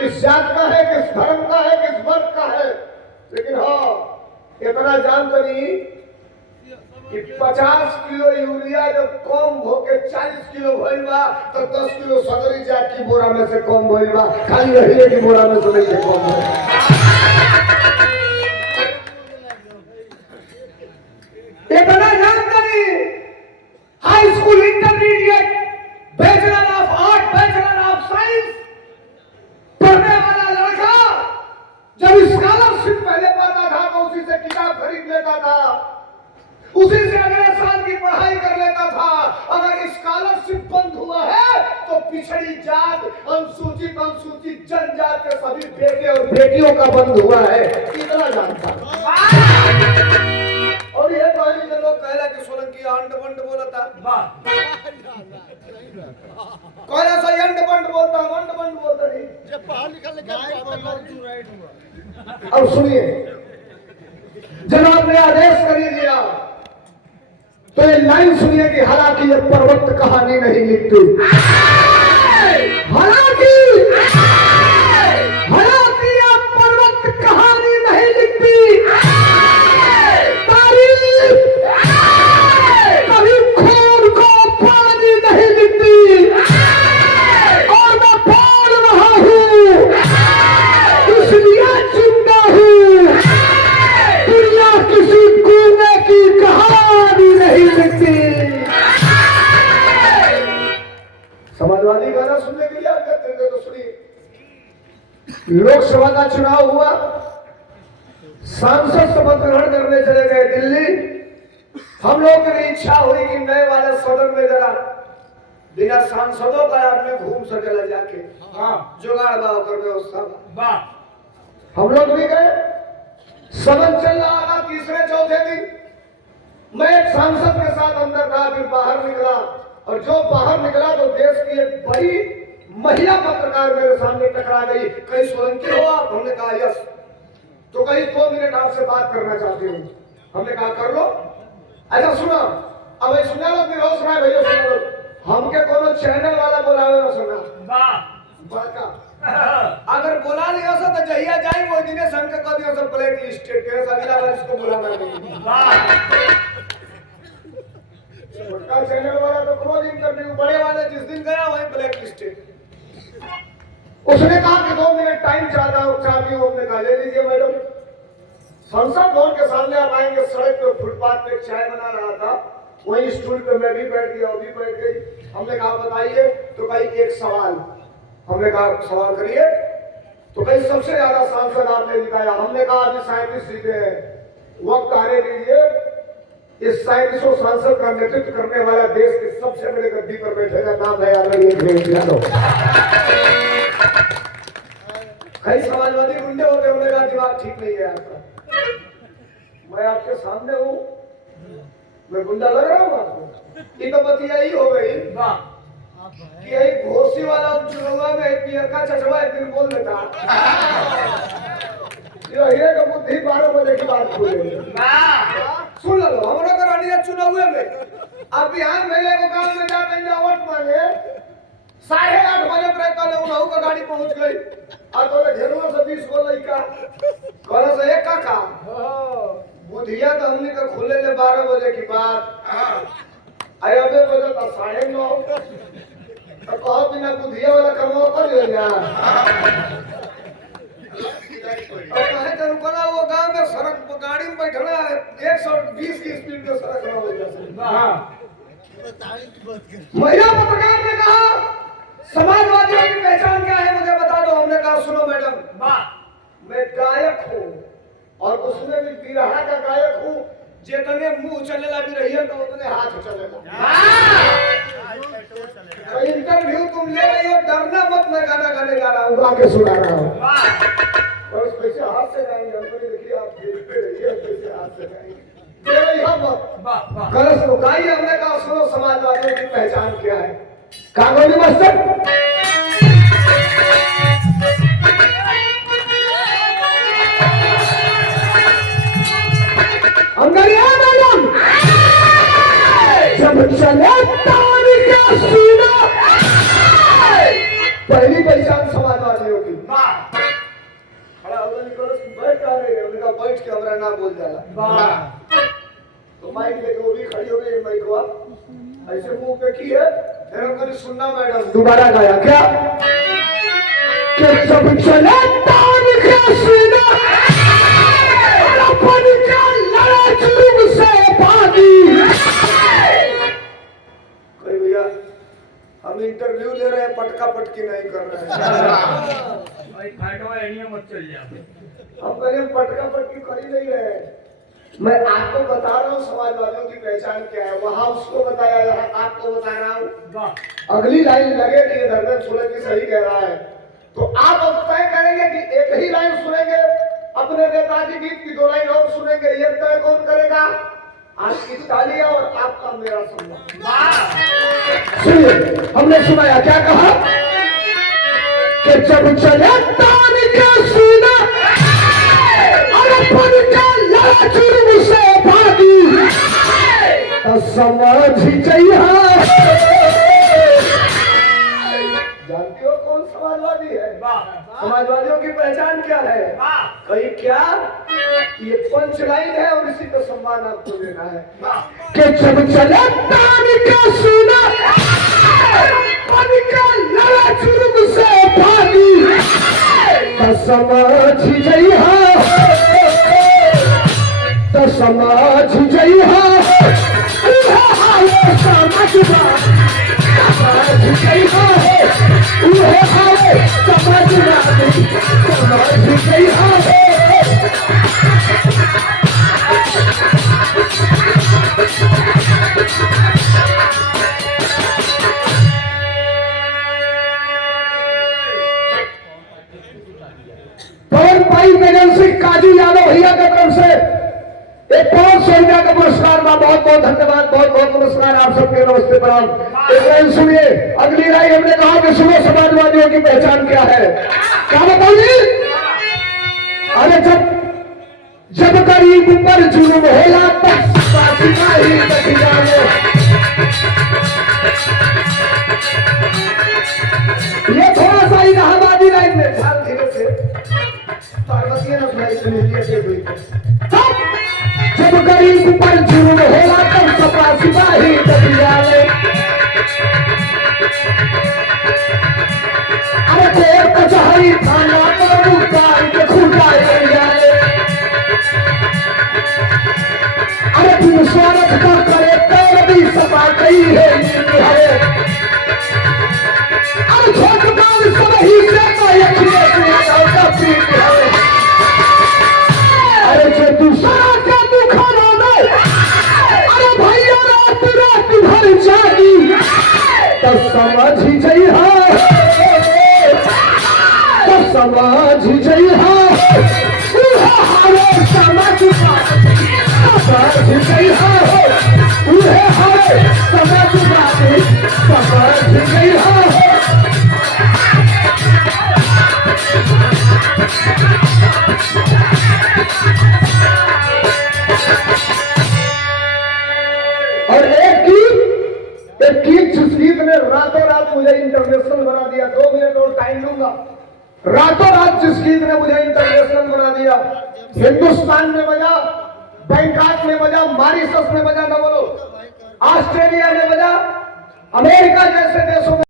किस जात का है, किस धर्म का है, किस वर्ग का है। लेकिन हाँ इतना जान तो नहीं कि 50 किलो यूरिया जब कम होके 40 किलो भइल बा तो 10 किलो सदरी जात की बोरा में से कम भइल बा, खाली रहिए की बोरा में से नहीं कम भइल। इतना जानकारी high school intermediate bachelor of art bachelor of science पढ़ने वाला लड़का जब स्कॉलरशिप पहले पाता था तो उसी से किताब खरीद लेता था, उसी से अगले साल की पढ़ाई कर लेता था। अगर स्कॉलरशिप बंद हुआ है तो पिछड़ी जात अनुसूचित जनजात के सभी बेटे और बेटियों का बंद हुआ है, कितना जानता। और ये पहले के लोग कहला कि सोलंकी अंड बंड बोलता, कहला सही अंड बंड बोलता, अंड बंड बोलता नहीं। जब पढ़ा लिखा अब सुनिए, जनाब ने आदेश कर दिया तो ये लाइन सुनिए कि हालांकि ये पर्वत कहानी नहीं लिखती, हालांकि ये पर्वत कहानी नहीं लिखती, तारीख कभी खून को पानी नहीं लिखती। और मैं बोल रहा हूँ इसलिए जिंदा हूँ, दुनिया किसी कूने की कहानी नहीं लिखती। समाजवादी गाना सुनने के लिए आप कहते थे तो सुनिए। लोकसभा का चुनाव हुआ, सांसद शपथ ग्रहण करने चले गए दिल्ली। हम लोगों की इच्छा हुई कि नए वाले सदन में जरा बिना सांसदों का आदमी घूम सकेला जाके, जुगाड़ बाव कर व्यवस्था। हम लोग भी गए, सदन चल रहा था तीसरे चौथे दिन। मैं एक सांसद के साथ अंदर था, फिर बाहर निकला, और जो बाहर निकला तो देश की एक बड़ी महिला पत्रकार मेरे सामने टकरा गई। कहीं सोलंकी हो आप? हमने कहा यस। तो कहीं 2 मिनट आपसे बात करना चाहती हूँ। हमने कहा कर लो। अच्छा सुना, अब सुना लो, फिर हो सुना भैया सुना लो। हमके कोनो चैनल वाला बोलावे ना सुना बड़का, अगर बुला लिया सो तो जहिया जाए वो दिने संग के कदियो सब ब्लैक लिस्टेड के अगला बार इसको बुलाना नहीं। छोटा चैनल वाला तो रोज इंटरव्यू, बड़े वाले जिस दिन गया वही ब्लैक लिस्टेड। उसने कहा कि 2 मिनट टाइम चाहती हूँ। हमने कहा ले लीजिए मैडम। संसद भवन के सामने आप आएंगे, सड़क पे फुटपाथ पे चाय बना रहा था, वही स्टूल पे मैं भी बैठ गया, वो भी बैठ गई। हमने कहा बताइए, तो कहीं एक सवाल। हमने कहा सवाल करिए। तो कहीं सबसे ज्यादा सांसद आपने दिखाया। हमने कहा अभी 37 सीटें हैं, वक्त आने दीजिए। इस 37 सांसद का नेतृत्व करने वाला देश के सबसे बड़े गद्दी पर बैठेगा, नाम है यादव। कई समाजवादी गुंडे होते, हमने कहा दिमाग ठीक नहीं है आपका। मैं आपके सामने हूँ, मैं गुंडा लग रहा हूँ आपको? ये तो बतिया ही हो गई कि एक घोसी वाला चुनाव में एक पियर का चचवा एक दिन बोल देता ये का बुद्धि 12 बजे की बात खुलेगी। सुन लो, हमारा करानी है चुनाव में। अब बिहार मेले को काम में जाते हैं, वोट मांगे 8:30 बजे प्रयत्न उन्हों का गाड़ी पहुंच गई। और तो घेरुआ से 20 गो लड़का कहला से एक काका बुधिया तो हमने का खुले ले 12 बजे की बात आए अबे बजे तो 9:30 तो कहो बिना बुधिया वाला कर्म कर ले यार। और कहे तो रुकना वो गांव में सड़क गाड़ी में बैठना 120 की स्पीड में सड़क ना हो जाए। महिला पत्रकार ने कहा समाजवादियों की पहचान क्या है मुझे बता दो। हमने कहा सुनो मैडम, मैं गायक हूँ और उसमें भी बिरहा का गायक हूँ। जितने मुंह चलेला भी रही है तो उतने हाथ चलेगा। तो इंटरव्यू तुम ले रही हो, डरना मत, मैं गाना गाने जा रहा हूँ, गा के सुना रहा हूँ। और उस पैसे हाथ से गाएंगे, हम देखिए आप देखते रहिए पैसे हाथ से गाएंगे। कलश को गाइए। हमने कहा सुनो समाजवादियों की पहचान क्या है? कागोली मस्तक मैडम जब चले तारी का सीना पहली पहचान समाजवादियों की। खड़ा होगा निकोलस बैठ कहाँ रहे? उन्होंने कहा बैठ के हमारा नाम बोल जाला। तो माइक लेके वो भी खड़ी हो गई, माइक को ऐसे मुंह पे की है, फिर हमको सुनना मैडम दोबारा गाया क्या कि सब चले तान के सीना अपन का लड़ा जुर्म से भागी। कोई भैया हम इंटरव्यू ले रहे हैं, पटका पटकी नहीं कर रहे हैं। भाई फाटो एनिया मत चल जा। हम कहीं पटका पटकी कर ही नहीं रहे। मैं आपको बता रहा हूँ समाजवादियों की पहचान क्या है, वहां उसको बताया, यहाँ आपको बता रहा हूँ। अगली लाइन लगे कि धर्मेंद्र सोलंकी सही कह रहा है, तो आप अब तय करेंगे कि एक ही लाइन सुनेंगे अपने नेताजी गीत की, 2 लाइन और सुनेंगे, ये तय कौन करेगा? आपकी तालियां और आपका मेरा सम्मान। सुनिए, हमने सुनाया क्या कहा कि जब चले तान के सीना अपन का लड़ा जुर्म से भागी, समझ जइहा। जानते हो कौन समाजवादी है? समाजवादियों की पहचान क्या है? कहीं क्या ये पंच लाइन है और इसी का सम्मान आपको देना है कि जब चले तान के सीना अपन का लड़ा जुर्म से भागी, समझ जइहा, तो समाज जइहा। समाज जइहा उहे हावे समाजवादी, समाज जइहा। पवन पाई मेडल से काजू यादव भैया की तरफ से एक 500 रुपया का पुरस्कार बा। बहुत बहुत धन्यवाद, बहुत बहुत नमस्कार आप सबके, नमस्ते प्रणाम। एक लाइन सुनिए, अगली लाइन हमने कहा कि सुनो समाजवादियों की पहचान क्या है, क्या बताइए? अरे जब गरीब पर जुर्म होला तब सिपाही बच जाए। ये थोड़ा सा इलाहाबादी लाइन में ध्यान धीरे से पार्वती ने सुनाई, सुनिए। जब गरीब पर जुर्म होला तब सपा सिपाही बच जाए। अरे कोर्ट कचहरी थाना पर मुद्दाई के खूंटा ले जाए। अरे बिन स्वार्थ का करे तो भी सपा कही है। अरे छोटकाल सब ही से पीठ है। अरे जो दूसरा के दुखाना में अरे भैया रात रात भर जागी, तो समझ जइहा, तो समझ जइहा। हमारे समाजवादी समझ जइहा, उहे हमारे समाजवादी समझ जइहा। और एक गीत जिस गीत ने रातों रात मुझे इंटरनेशनल बना दिया, 2 मिनट और टाइम लूंगा। रातों रात जिस गीत ने मुझे इंटरनेशनल बना दिया, हिंदुस्तान में बजा, बैंकॉक में बजा, मॉरिशस में बजा, न बोलो, ऑस्ट्रेलिया में बजा, अमेरिका जैसे देशों में